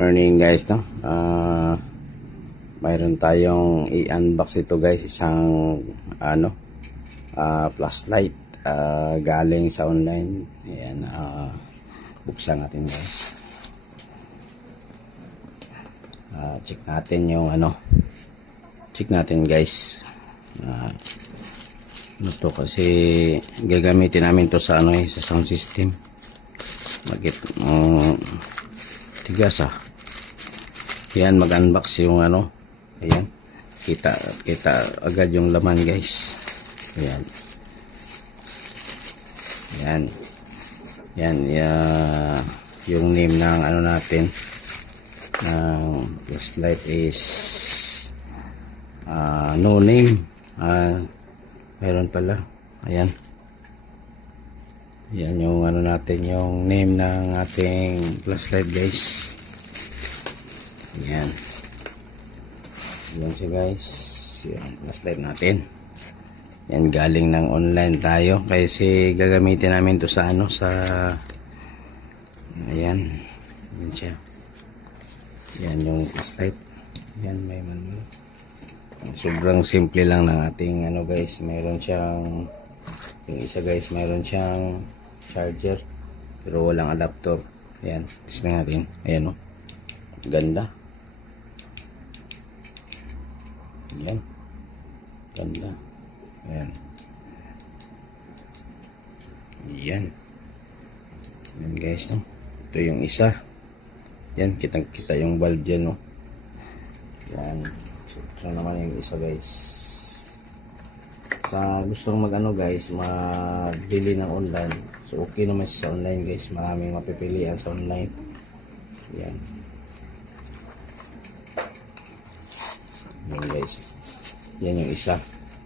Morning guys, no? Mayroon tayong i-unbox ito guys, isang flashlight galing sa online. Ayan, buksan natin guys. Check natin yung check natin guys. Ito kasi gagamitin namin to sa sa sound system. Bakit tigas yan, mag-unbox yung ayan, kita agad yung laman guys. Ayan, yan yung name ng natin ng flashlight is no name. Meron pala, ayan. Yan yung natin, yung name ng ating flashlight guys. Yan. Yan siya guys. Yan flashlight natin. Yan galing ng online tayo kasi gagamitin namin to sa ayan. Yan siya. Yan yung flashlight. Yan may manual. Sobrang simple lang ng ating guys. Mayroon siyang yung isa guys, mayroon siyang charger pero walang adapter. Ayan, test na natin. Ayan ganda. Ayan, ganda. Ayan, ayan guys, ito yung isa. Yan, kitang kita yung bulb dyan yan. So naman yung isa guys, sa gustong guys, magbili ng online. So okay naman siya sa online guys, maraming mapipilian sa online. Yan. Yan guys. Yan yung isa.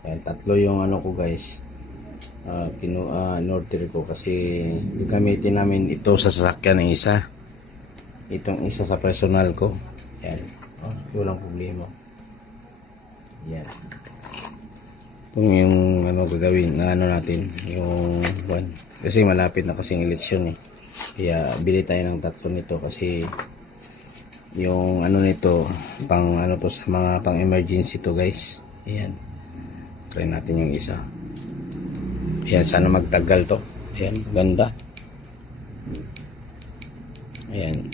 Yan, tatlo yung ko guys. In-order ko kasi gagamitin namin ito sa sasakyan ng isa. Itong isa sa personal ko. Yan. Walang problema. Yan. Kung yung gagawin na natin yung one, kasi malapit na kasing eleksyon kaya bili tayo ng tatlo nito kasi yung nito pang to sa mga pang emergency to guys. Ayan, try natin yung isa. Ayan, sana magtagal to. Ayan, ganda. Ayan,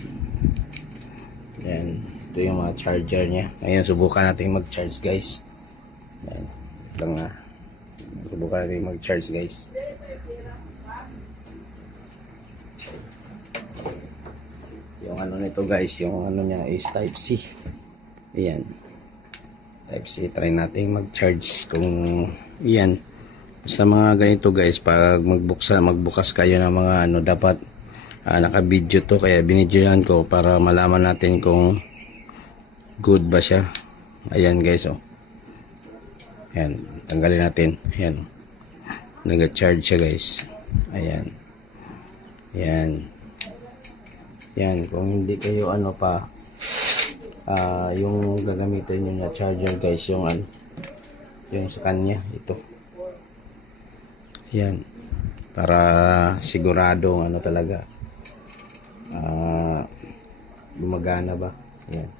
ayan, ito yung mga charger nya. Ayan, subukan natin mag charge guys. Ayan lang subukan natin mag-charge guys. Yung nito guys, yung niya is type C. Ayan, type C. Try natin mag-charge kung yan. Sa mga ganito guys, pag magbukas kayo ng mga dapat naka-video to, kaya binidyohan ko para malaman natin kung good ba siya. Ayan guys, ayan, tanggalin natin. Ayan, nag-charge siya guys. Ayan, ayan, yan. Kung hindi kayo yung gagamitin nyo na charger guys, yung yung sa kanya ito. Ayan, para sigurado talaga gumagana ba. Ayan,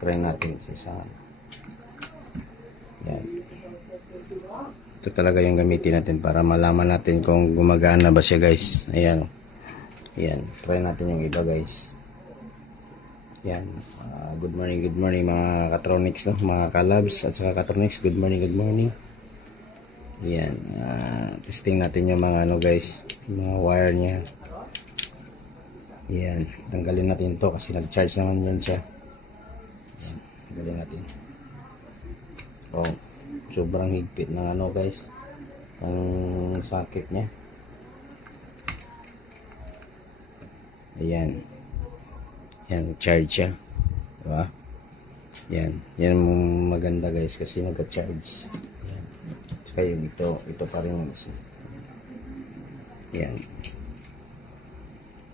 try natin sa yan. Ito talaga yung gamitin natin para malaman natin kung gumagana ba siya guys. Ayan. Ayan. Try natin yung iba guys. Yan. Good morning mga katronics, mga kalabs at saka katronics. Good morning. Ayan. Testing natin yung mga guys, yung mga wire nya. Ayan. Tanggalin natin to kasi nag-charge naman yan siya. Ayan. Tanggalin natin. Sobrang higpit ng guys, ang socket nya. Ayan, yan, charge siya, diba? Yan maganda guys kasi nagka-charge. Ayan. Saka yung ito pa rin kasi. Yan,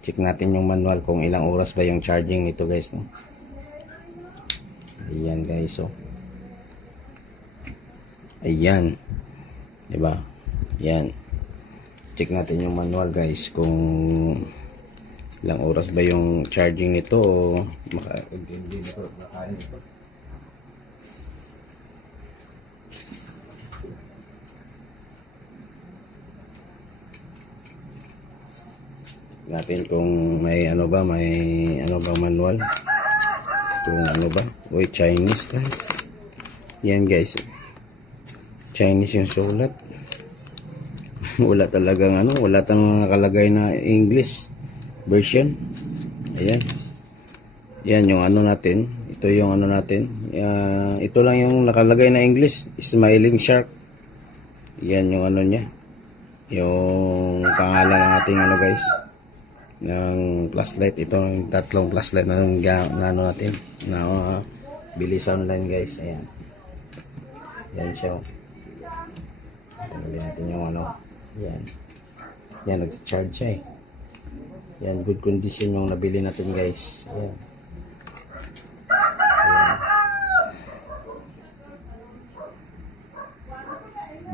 check natin yung manual kung ilang oras ba yung charging nito guys, Ayan guys, ayan, diba? Yan, check natin yung manual guys kung Ilang oras ba yung charging nito o hindi nito makain nito. Natin kung may ano ba, manual, kung ano ba, o Chinese tayo. Yan guys, Chinese yung sulat. Wala talagang wala tang nakalagay na English version. Ayan. Yan yung natin. Ito yung natin. Ito lang yung nakalagay na English, smiling shark. Yan yung niya. Yung pangalan ng ating guys, ng flashlight. Ito yung tatlong flashlight na natin na bili sa online guys. Ayan. Yan siya. Tingnan natin yung yan. Yan, nag-charge siya eh. Yan, good condition yung nabili natin guys. Yan.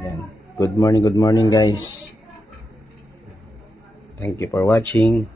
Yan. Good morning guys. Thank you for watching.